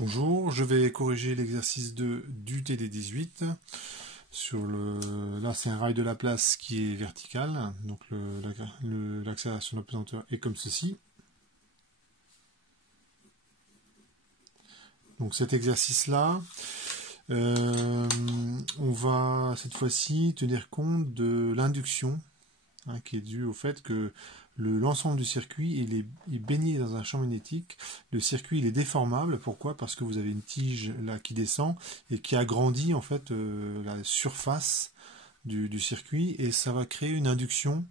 Bonjour, je vais corriger l'exercice 2 du TD18. Là, c'est un rail de Laplace qui est vertical, donc l'accélération de la pesanteur est comme ceci. Donc cet exercice-là, on va cette fois-ci tenir compte de l'induction, qui est due au fait que l'ensemble du circuit il est baigné dans un champ magnétique. Le circuit il est déformable. Pourquoi? Parce que vous avez une tige là qui descend et qui agrandit en fait la surface du circuit, et ça va créer une induction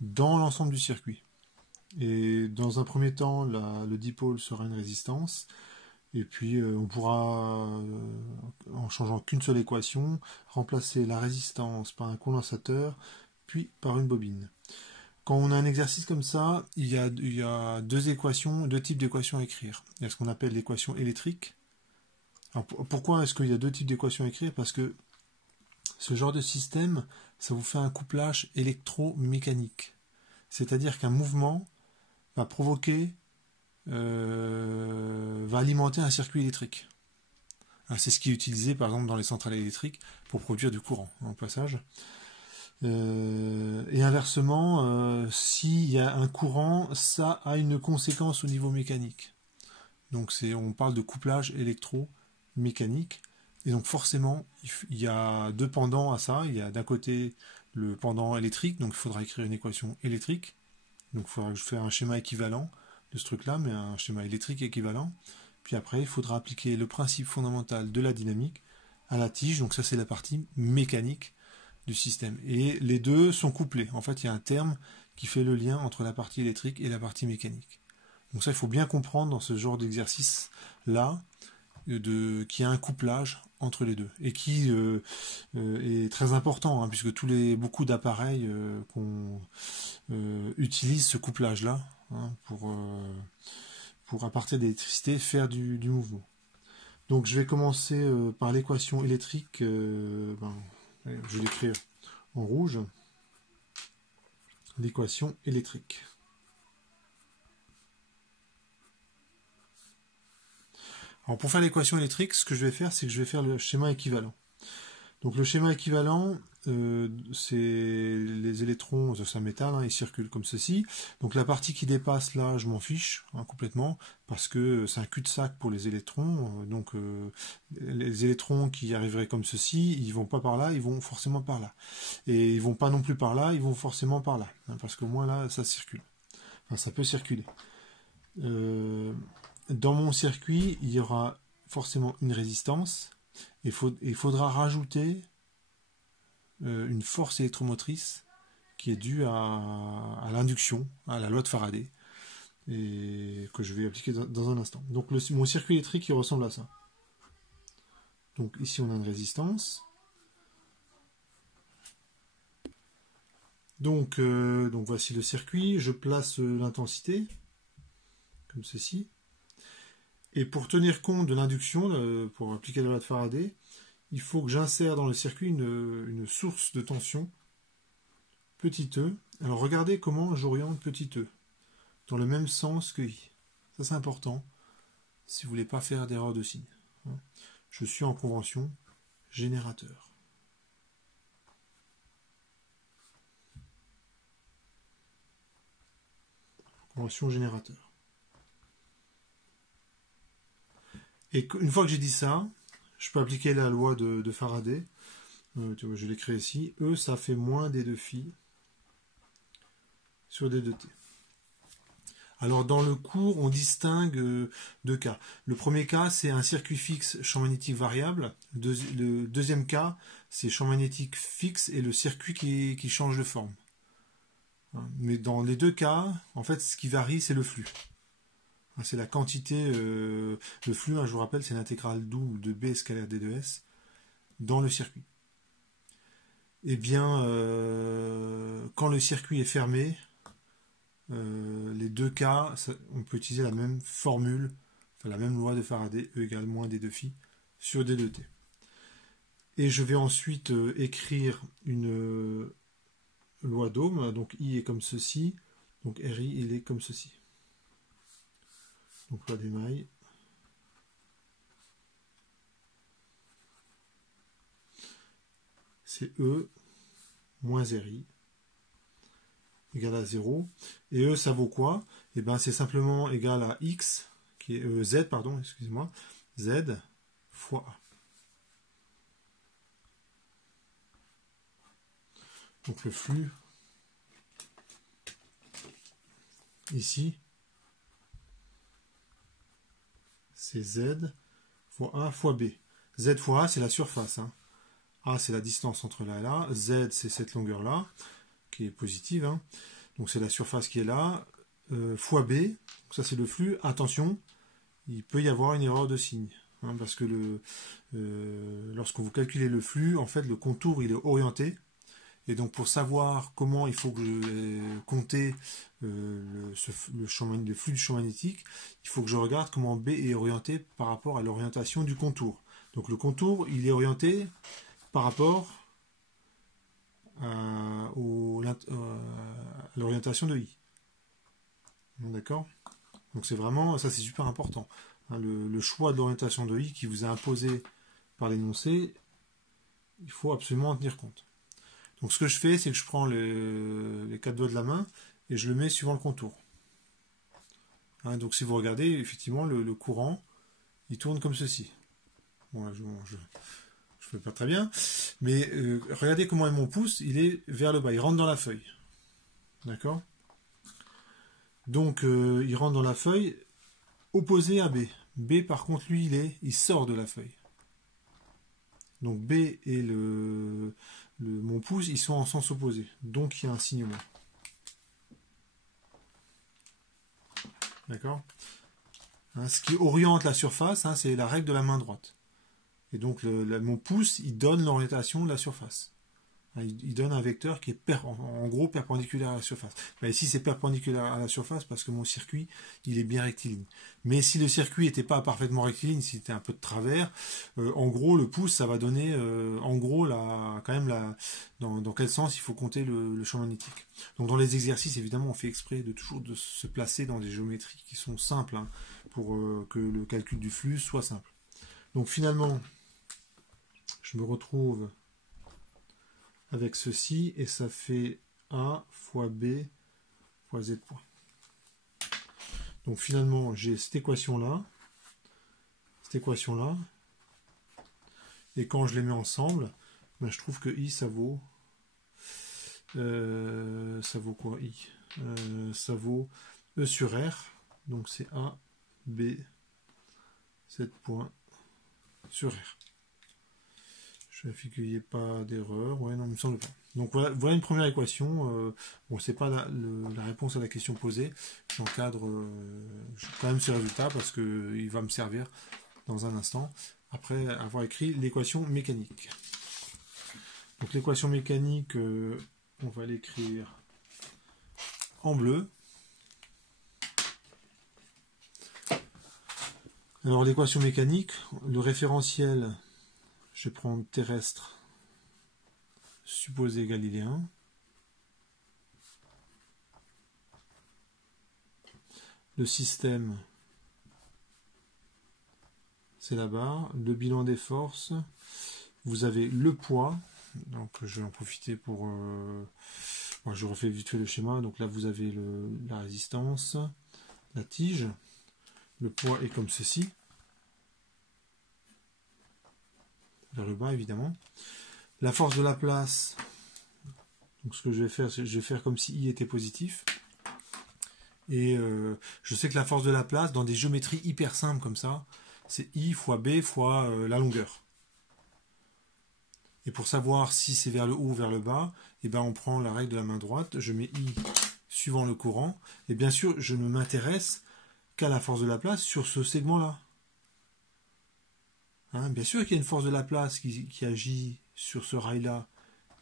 dans l'ensemble du circuit. Et dans un premier temps, le dipôle sera une résistance. Et puis on pourra, en changeant qu'une seule équation, remplacer la résistance par un condensateur, puis par une bobine. Quand on a un exercice comme ça, il y a deux types d'équations à écrire. Il y a ce qu'on appelle l'équation électrique. Alors, pourquoi est-ce qu'il y a deux types d'équations à écrire? Parce que ce genre de système, ça vous fait un couplage électromécanique. C'est-à-dire qu'un mouvement va provoquer, va alimenter un circuit électrique. C'est ce qui est utilisé par exemple dans les centrales électriques pour produire du courant, en passage. Et inversement, s'il y a un courant, ça a une conséquence au niveau mécanique. Donc on parle de couplage électromécanique. Et donc forcément, il y a deux pendants à ça. Il y a d'un côté le pendant électrique, donc il faudra écrire une équation électrique. Donc il faudra faire un schéma équivalent de ce truc-là, mais un schéma électrique équivalent. Puis après, il faudra appliquer le principe fondamental de la dynamique à la tige. Donc ça, c'est la partie mécanique du système. Et les deux sont couplés. En fait, il y a un terme qui fait le lien entre la partie électrique et la partie mécanique. Donc ça, il faut bien comprendre dans ce genre d'exercice-là qu'il y a un couplage entre les deux. Et qui est très important, puisque beaucoup d'appareils utilisent ce couplage-là pour à partir d'électricité, faire du mouvement. Donc je vais commencer par l'équation électrique. Je vais l'écrire en rouge, l'équation électrique. Alors pour faire l'équation électrique, ce que je vais faire, c'est que je vais faire le schéma équivalent. Donc le schéma équivalent, c'est les électrons, c'est un métal, ils circulent comme ceci. Donc la partie qui dépasse là, je m'en fiche complètement, parce que c'est un cul-de-sac pour les électrons. Donc les électrons qui arriveraient comme ceci, ils vont pas par là, ils vont forcément par là. Et ils vont pas non plus par là, ils vont forcément par là, parce qu'au moins là, ça circule. Enfin, ça peut circuler. Dans mon circuit, il y aura forcément une résistance. Il faudra rajouter une force électromotrice qui est due à l'induction, à la loi de Faraday, et que je vais appliquer dans un instant. Donc mon circuit électrique il ressemble à ça. Donc ici on a une résistance. Donc voici le circuit, je place l'intensité, comme ceci. Et pour tenir compte de l'induction, pour appliquer la loi de Faraday, il faut que j'insère dans le circuit une source de tension, petit e. Alors regardez comment j'oriente petit e, dans le même sens que I. Ça c'est important, si vous ne voulez pas faire d'erreur de signe. Je suis en convention générateur. Convention générateur. Et une fois que j'ai dit ça, je peux appliquer la loi de Faraday. Je l'écris ici. E, ça fait moins d2φ sur d2t. Alors dans le cours, on distingue deux cas. Le premier cas, c'est un circuit fixe, champ magnétique variable. Le deuxième cas, c'est champ magnétique fixe et le circuit qui change de forme. Mais dans les deux cas, en fait, ce qui varie, c'est le flux. C'est la quantité, le flux, je vous rappelle, c'est l'intégrale double de B scalaire D2S dans le circuit. Eh bien, quand le circuit est fermé, les deux cas, on peut utiliser la même formule, enfin, la même loi de Faraday, E égale moins D2φ sur D2T. Et je vais ensuite écrire une loi d'Ohm, donc I est comme ceci, donc RI il est comme ceci. Donc loi d'émail c'est E moins RI égale à 0. Et E, ça vaut quoi? Et bien, c'est simplement égal à X, qui est Z, pardon, excusez-moi, Z fois A. Donc le flux, ici, c'est Z fois A fois B. Z fois A, c'est la surface. Hein. A, c'est la distance entre là et là. Z, c'est cette longueur-là, qui est positive. Hein. Donc c'est la surface qui est là. Fois B, donc ça c'est le flux. Attention, il peut y avoir une erreur de signe. Hein, parce que lorsque vous calculez le flux, en fait, le contour, il est orienté. Et donc pour savoir comment il faut compter le flux du champ magnétique, il faut que je regarde comment B est orienté par rapport à l'orientation du contour. Donc le contour, il est orienté par rapport à l'orientation de I. D'accord? Donc c'est vraiment, ça c'est super important. Hein, le choix de l'orientation de I qui vous est imposé par l'énoncé, il faut absolument en tenir compte. Donc ce que je fais, c'est que je prends les quatre doigts de la main et je le mets suivant le contour. Hein, donc si vous regardez, effectivement, le courant, il tourne comme ceci. Bon, là, je ne fais pas très bien, mais regardez comment est mon pouce, il est vers le bas, il rentre dans la feuille. D'accord? Donc il rentre dans la feuille opposée à B. B, par contre, lui, il sort de la feuille. Donc B et mon pouce, ils sont en sens opposé. Donc il y a un signe moins. D'accord? Hein, ce qui oriente la surface, hein, c'est la règle de la main droite. Et donc mon pouce, il donne l'orientation de la surface. Hein, il donne un vecteur qui est en gros perpendiculaire à la surface. Ben, ici c'est perpendiculaire à la surface parce que mon circuit, il est bien rectiligne. Mais si le circuit n'était pas parfaitement rectiligne, s'il était un peu de travers, en gros le pouce, ça va donner en gros dans quel sens il faut compter le champ magnétique. Donc dans les exercices, évidemment, on fait exprès de toujours de se placer dans des géométries qui sont simples, hein, pour que le calcul du flux soit simple. Donc finalement, je me retrouve avec ceci et ça fait A fois B fois Z point. Donc finalement, j'ai cette équation-là, et quand je les mets ensemble, ben, je trouve que I, ça vaut quoi I? Ça vaut E sur R, donc c'est A, B, Z point sur R. Je vérifie qu'il n'y ait pas d'erreur. Ouais, non, il me semble pas. Donc voilà une première équation. Bon, c'est pas la réponse à la question posée. J'encadre quand même ce résultat parce qu'il va me servir dans un instant après avoir écrit l'équation mécanique. Donc l'équation mécanique, on va l'écrire en bleu. Alors l'équation mécanique, le référentiel, je vais prendre terrestre supposé galiléen. Le système, c'est la barre. Le bilan des forces, vous avez le poids. Donc je vais en profiter pour... bon, je refais vite fait le schéma. Donc là, vous avez la résistance, la tige. Le poids est comme ceci. Vers le bas, évidemment. La force de la place, donc ce que je vais faire, c'est que je vais faire comme si I était positif. Et je sais que la force de la place, dans des géométries hyper simples comme ça, c'est I fois B fois la longueur. Et pour savoir si c'est vers le haut ou vers le bas, eh ben on prend la règle de la main droite, je mets I suivant le courant. Et bien sûr, je ne m'intéresse qu'à la force de la place sur ce segment-là. Hein, bien sûr qu'il y a une force de la place qui agit sur ce rail-là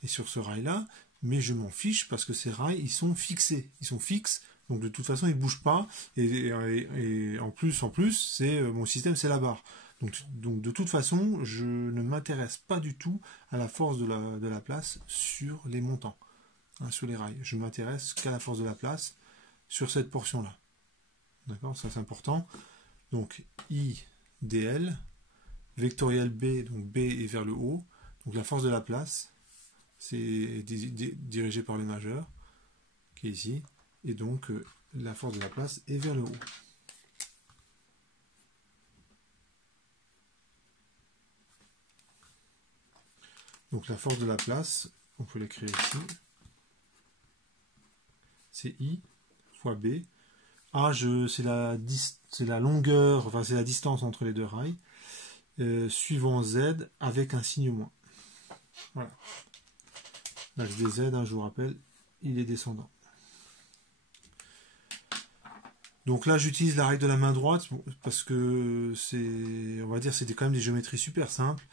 et sur ce rail-là, mais je m'en fiche parce que ces rails, ils sont fixés. Ils sont fixes, donc de toute façon, ils ne bougent pas. Et en plus, c'est mon système, c'est la barre. Donc de toute façon, je ne m'intéresse pas du tout à la force de la place sur les montants, hein, sur les rails. Je ne m'intéresse qu'à la force de la place sur cette portion-là. D'accord, ça c'est important. Donc I dl, vectoriel B, donc B est vers le haut, donc la force de la place, c'est dirigé par le majeur, qui est ici, et donc la force de la place est vers le haut. Donc la force de la place, on peut l'écrire ici, c'est I fois B. A, c'est la longueur, enfin c'est la distance entre les deux rails, suivant Z avec un signe moins. Voilà. L'axe des Z, je vous rappelle, il est descendant. Donc là, j'utilise la règle de la main droite parce que on va dire, c'était quand même des géométries super simples.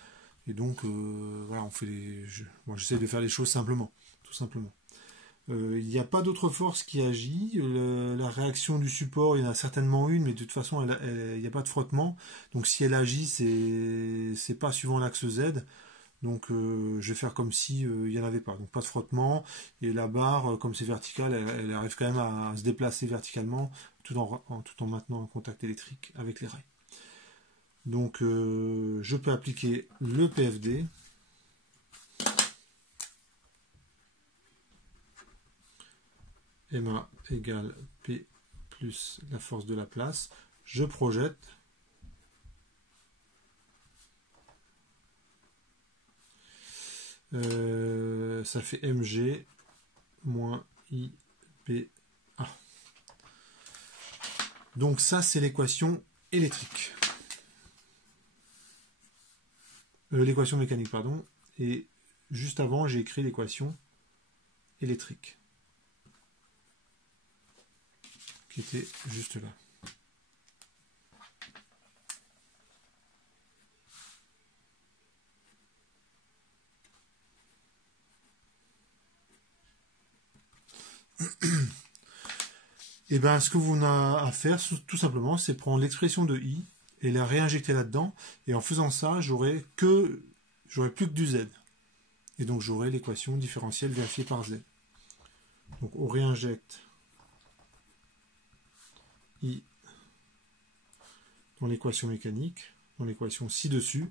Et donc, voilà, moi, j'essaie de faire les choses simplement, tout simplement. Il n'y a pas d'autre force qui agit. La réaction du support, il y en a certainement une, mais de toute façon, il n'y a pas de frottement. Donc, si elle agit, c'est pas suivant l'axe Z. Donc, je vais faire comme si il n'y en avait pas. Donc, pas de frottement. Et la barre, comme c'est vertical, elle arrive quand même à se déplacer verticalement tout en maintenant un contact électrique avec les rails. Donc, je peux appliquer le PFD. MA égale P plus la force de la place. Je projette. Ça fait MG moins IPA. Donc ça, c'est l'équation électrique. L'équation mécanique, pardon. Et juste avant, j'ai écrit l'équation électrique, qui était juste là. Et bien, ce que vous avez à faire, tout simplement, c'est prendre l'expression de I et la réinjecter là-dedans. Et en faisant ça, j'aurai plus que du Z. Et donc, j'aurai l'équation différentielle vérifiée par Z. Donc, on réinjecte I dans l'équation mécanique, dans l'équation ci-dessus.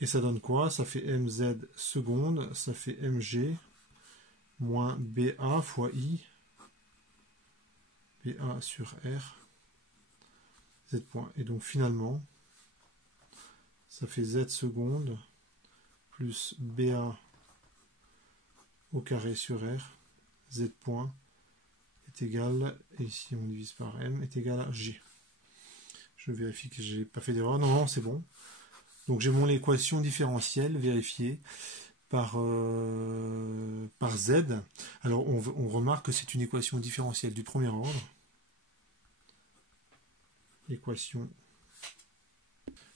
Et ça donne quoi? Ça fait mz seconde, ça fait mg moins ba fois i, ba sur r, z point. Et donc finalement, ça fait z seconde plus ba au carré sur r, z point est égal, et ici on divise par m, est égal à g. Je vérifie que j'ai pas fait d'erreur. Non, c'est bon. Donc j'ai mon équation différentielle vérifiée par z. Alors on remarque que c'est une équation différentielle du premier ordre.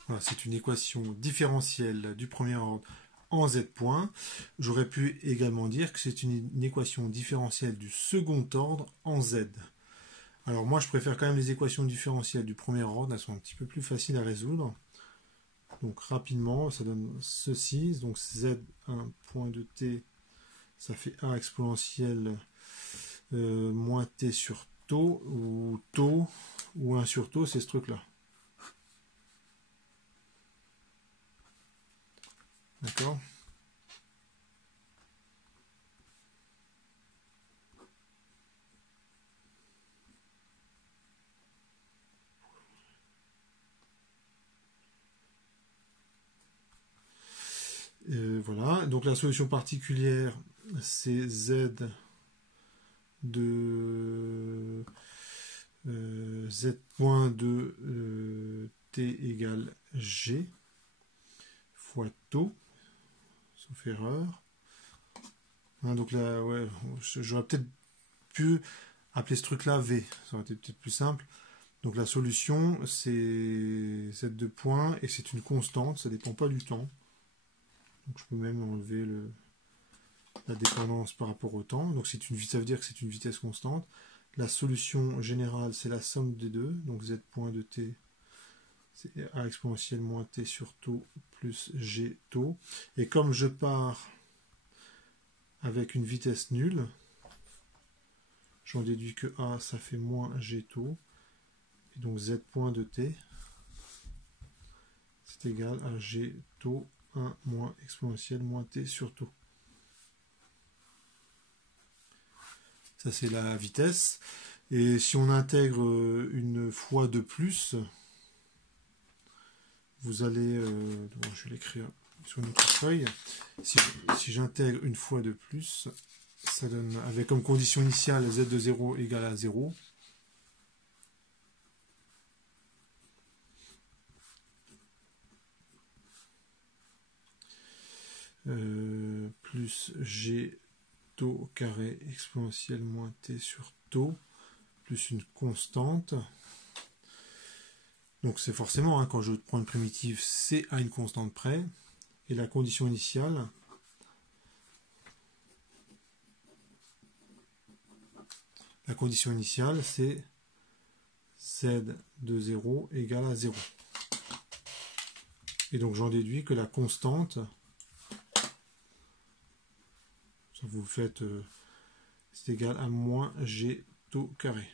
Voilà, c'est une équation différentielle du premier ordre en z point. J'aurais pu également dire que c'est une équation différentielle du second ordre en z. Alors moi je préfère quand même les équations différentielles du premier ordre, elles sont un petit peu plus faciles à résoudre. Donc rapidement, ça donne ceci. Donc z1 point de t, ça fait a exponentielle moins t sur tau, ou 1 sur tau, c'est ce truc-là. D'accord? Voilà, donc la solution particulière, c'est z de z point de t égale g fois tau, sauf erreur. Hein, donc là, ouais, j'aurais peut-être pu appeler ce truc-là v, ça aurait été peut-être plus simple. Donc la solution, c'est z2 points, et c'est une constante, ça ne dépend pas du temps. Donc je peux même enlever la dépendance par rapport au temps. Donc ça veut dire que c'est une vitesse constante. La solution générale, c'est la somme des deux. Donc z point de t, c'est a exponentielle moins t sur tau plus g tau. Et comme je pars avec une vitesse nulle, j'en déduis que a, ça fait moins g tau. Et donc z point de t, c'est égal à G taux 1 moins exponentielle moins T sur taux. Ça, c'est la vitesse. Et si on intègre une fois de plus, vous allez... bon, je vais l'écrire sur notre feuille. Si j'intègre une fois de plus, ça donne, avec comme condition initiale z de 0 égale à 0. Plus G taux carré exponentielle moins T sur taux, plus une constante. Donc c'est forcément, hein, quand je prends une primitive, c'est à une constante près. Et la condition initiale, c'est z de 0 égale à 0. Et donc j'en déduis que la constante, ça vous faites, c'est égal à moins G taux carré.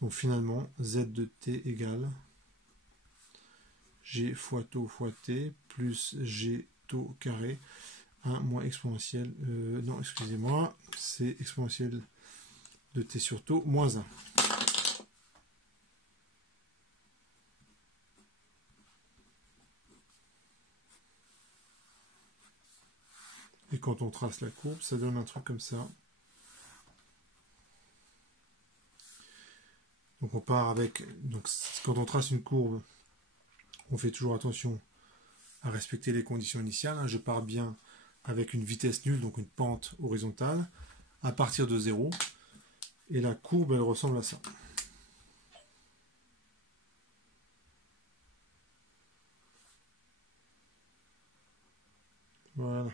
Donc finalement, z de t égale G fois taux fois t plus G taux carré 1 moins exponentielle, non excusez-moi, c'est exponentielle de t sur taux moins 1. Et quand on trace la courbe, ça donne un truc comme ça. Donc on part avec, donc quand on trace une courbe, on fait toujours attention à respecter les conditions initiales. Je pars bien avec une vitesse nulle, donc une pente horizontale, à partir de 0. Et la courbe, elle ressemble à ça. Voilà.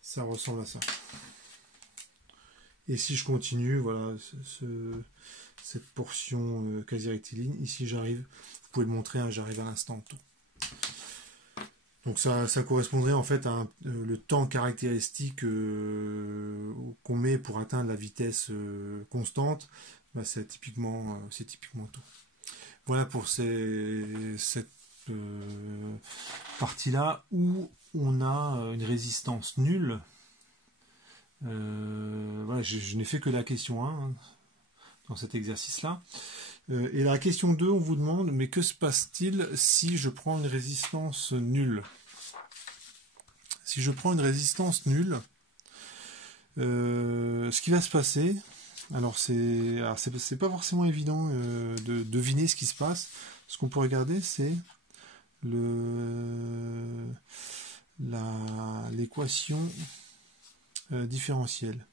Ça ressemble à ça. Et si je continue, voilà, cette portion quasi rectiligne, ici j'arrive, vous pouvez le montrer, hein, j'arrive à l'instant tout. Donc ça correspondrait en fait à le temps caractéristique qu'on met pour atteindre la vitesse constante, bah, c'est typiquement tout. Voilà pour cette partie-là où on a une résistance nulle. Voilà, je n'ai fait que la question 1 hein, dans cet exercice-là. Et la question 2, on vous demande, mais que se passe-t-il si je prends une résistance nulle? Si je prends une résistance nulle, ce qui va se passer, alors c'est pas forcément évident de deviner ce qui se passe. Ce qu'on peut regarder, c'est l'équation différentielle.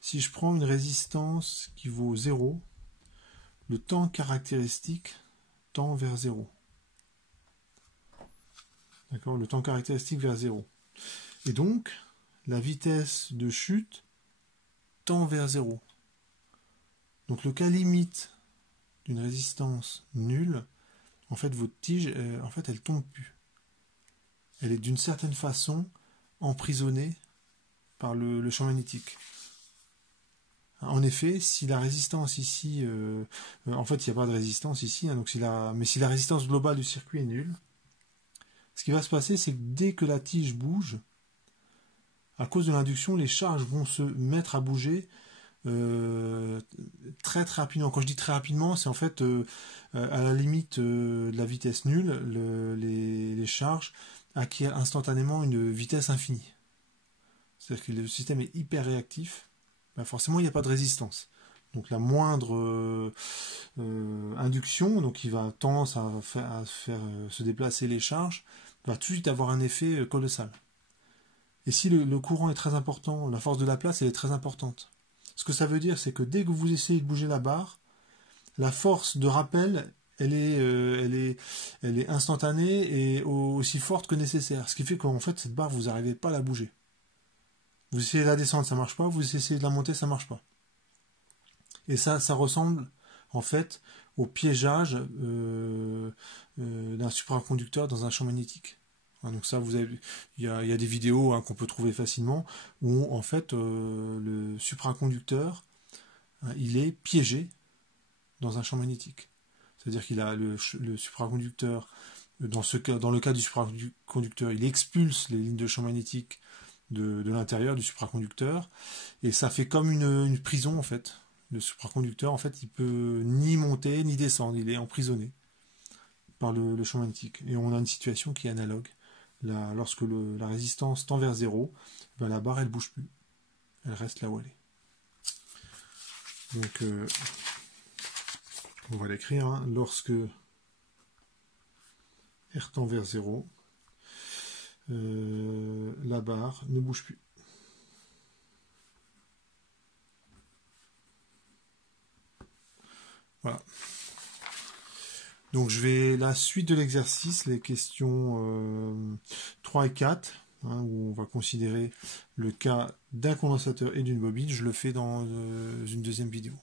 Si je prends une résistance qui vaut 0, le temps caractéristique tend vers 0. D'accord, le temps caractéristique vers 0. Et donc, la vitesse de chute tend vers 0. Donc le cas limite d'une résistance nulle, en fait, votre tige, en fait, elle tombe plus. Elle est d'une certaine façon emprisonnée par le champ magnétique. En effet, si la résistance ici, en fait, il n'y a pas de résistance ici, hein, donc mais si la résistance globale du circuit est nulle, ce qui va se passer, c'est que dès que la tige bouge, à cause de l'induction, les charges vont se mettre à bouger très très rapidement. Quand je dis très rapidement, c'est en fait à la limite de la vitesse nulle, les charges acquièrent instantanément une vitesse infinie. C'est-à-dire que le système est hyper réactif. Ben forcément, il n'y a pas de résistance. Donc la moindre induction, donc qui va tendance à faire se déplacer les charges, va tout de suite avoir un effet colossal. Et si le courant est très important, la force de la place elle est très importante. Ce que ça veut dire, c'est que dès que vous essayez de bouger la barre, la force de rappel, elle est instantanée et aussi forte que nécessaire. Ce qui fait qu'en fait, cette barre, vous n'arrivez pas à la bouger. Vous essayez de la descendre, ça marche pas. Vous essayez de la monter, ça marche pas. Et ça ressemble en fait au piégeage d'un supraconducteur dans un champ magnétique. Donc ça, il y a des vidéos qu'on peut trouver facilement où en fait le supraconducteur, il est piégé dans un champ magnétique. C'est-à-dire qu'il a le supraconducteur, dans le cas du supraconducteur, il expulse les lignes de champ magnétique de l'intérieur du supraconducteur, et ça fait comme une prison en fait. Le supraconducteur, en fait, il peut ni monter ni descendre, il est emprisonné par le champ magnétique. Et on a une situation qui est analogue. Lorsque la résistance tend vers 0, ben la barre elle bouge plus, elle reste là où elle est. Donc on va l'écrire, lorsque R tend vers 0, la barre ne bouge plus. Voilà. Donc je vais la suite de l'exercice, les questions 3 et 4, où on va considérer le cas d'un condensateur et d'une bobine, je le fais dans une deuxième vidéo.